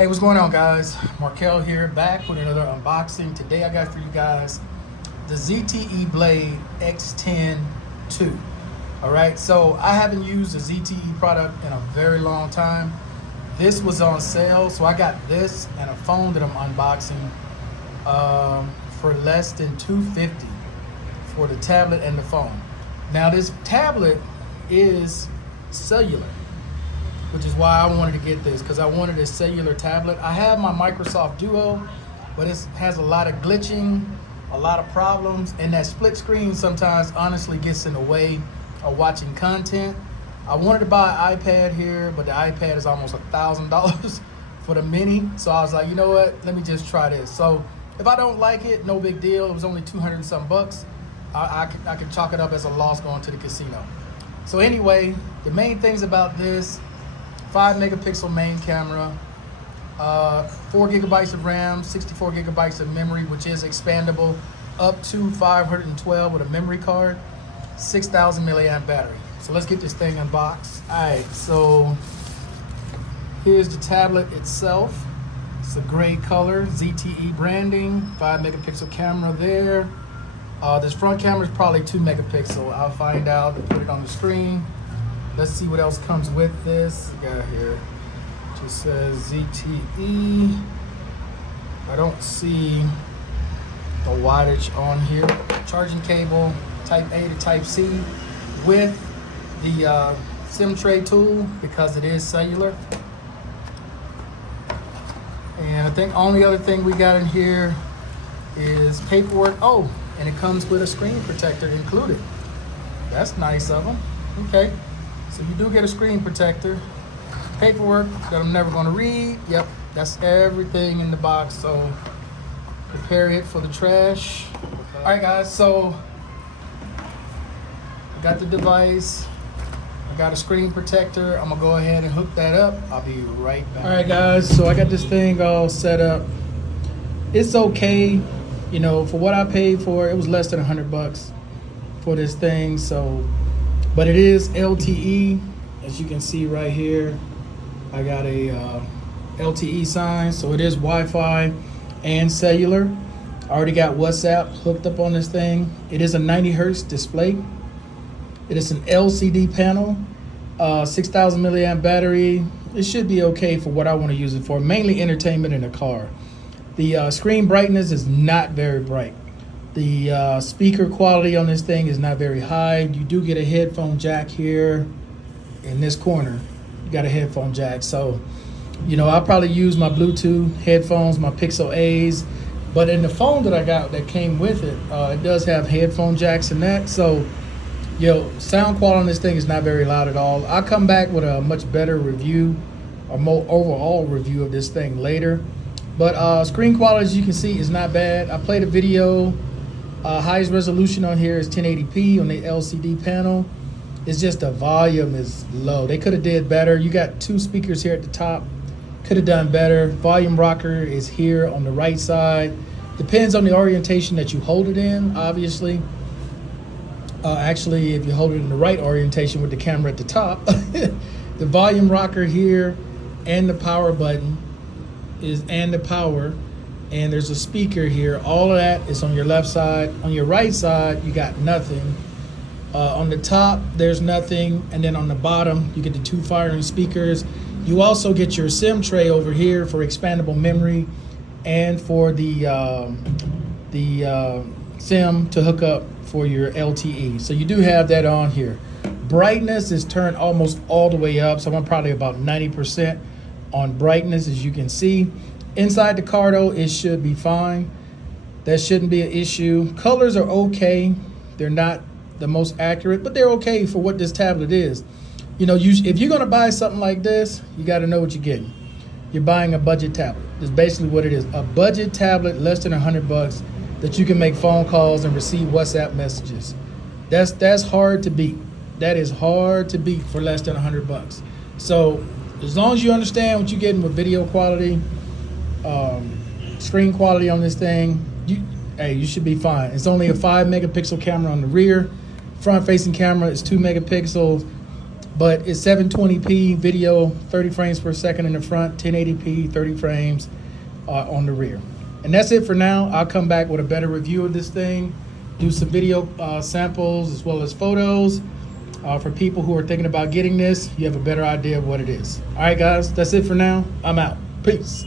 Hey, what's going on, guys? Markel here, back with another unboxing. Today I got for you guys the ZTE Blade X10 II. All right, so I haven't used a ZTE product in a very long time. This was on sale, so I got this and a phone that I'm unboxing for less than $250 for the tablet and the phone. Now, this tablet is cellular, which is why I wanted to get this, because I wanted a cellular tablet. I have my Microsoft Duo, but it has a lot of glitching, a lot of problems, and that split screen sometimes honestly gets in the way of watching content. I wanted to buy an iPad here, but the iPad is almost $1,000 for the mini, so I was like, you know what, let me just try this. So if I don't like it, no big deal. It was only 200 and some bucks. I could chalk it up as a loss going to the casino. So anyway, the main things about this: 5 megapixel main camera, 4 gigabytes of RAM, 64 gigabytes of memory, which is expandable up to 512 with a memory card, 6,000 milliamp battery. So let's get this thing unboxed. All right, so here's the tablet itself. It's a gray color, ZTE branding, 5 megapixel camera there. This front camera is probably 2 megapixel. I'll find out and put it on the screen. Let's see what else comes with this. We got here, just says ZTE. I don't see the wattage on here. Charging cable, type A to type C, with the SIM tray tool because it is cellular. And I think only other thing we got in here is paperwork. Oh, and it comes with a screen protector included. That's nice of them. Okay. So you do get a screen protector, paperwork that I'm never going to read. Yep, that's everything in the box. So prepare it for the trash. All right, guys, so I got the device. I got a screen protector. I'm gonna go ahead and hook that up. I'll be right back. All right, guys, so I got this thing all set up. It's okay, you know, for what I paid for. It was less than 100 bucks for this thing. So, but it is LTE, as you can see right here. I got a LTE sign, so it is Wi-Fi and cellular. I already got WhatsApp hooked up on this thing. It is a 90 hertz display. It is an LCD panel, 6,000 milliamp battery. It should be okay for what I want to use it for, mainly entertainment in the car. The screen brightness is not very bright. The speaker quality on this thing is not very high. You do get a headphone jack here in this corner. You got a headphone jack. So, you know, I'll probably use my Bluetooth headphones, my Pixel A's. But in the phone that I got that came with it, it does have headphone jacks and that. So, yo, sound quality on this thing is not very loud at all. I'll come back with a much better review, a more overall review of this thing later. But screen quality, as you can see, is not bad. I played a video. Highest resolution on here is 1080p on the LCD panel. It's just the volume is low. They could have did better. You got 2 speakers here at the top. Could have done better. Volume rocker is here on the right side. Depends on the orientation that you hold it in, obviously. Actually, if you hold it in the right orientation with the camera at the top, the volume rocker here and the power button and the power, and there's a speaker here. All of that is on your left side. On your right side, you got nothing. On the top, there's nothing, and then on the bottom, you get the 2 firing speakers. You also get your SIM tray over here for expandable memory and for the SIM to hook up for your LTE. So you do have that on here. Brightness is turned almost all the way up, so I'm probably about 90% on brightness, as you can see. Inside the car, though, it should be fine. That shouldn't be an issue. Colors are okay. They're not the most accurate, but they're okay for what this tablet is. You know, if you're gonna buy something like this, you gotta know what you're getting. You're buying a budget tablet. That's basically what it is. A budget tablet, less than 100 bucks, that you can make phone calls and receive WhatsApp messages. That's hard to beat. That is hard to beat for less than 100 bucks. So as long as you understand what you're getting with video quality, screen quality on this thing, you should be fine. It's only a 5 megapixel camera on the rear. Front facing camera is 2 megapixels. but it's 720p video, 30 frames per second in the front, 1080p, 30 frames on the rear. And that's it for now. I'll come back with a better review of this thing, do some video samples as well as photos. For people who are thinking about getting this, you have a better idea of what it is. All right, guys, that's it for now. I'm out. Peace.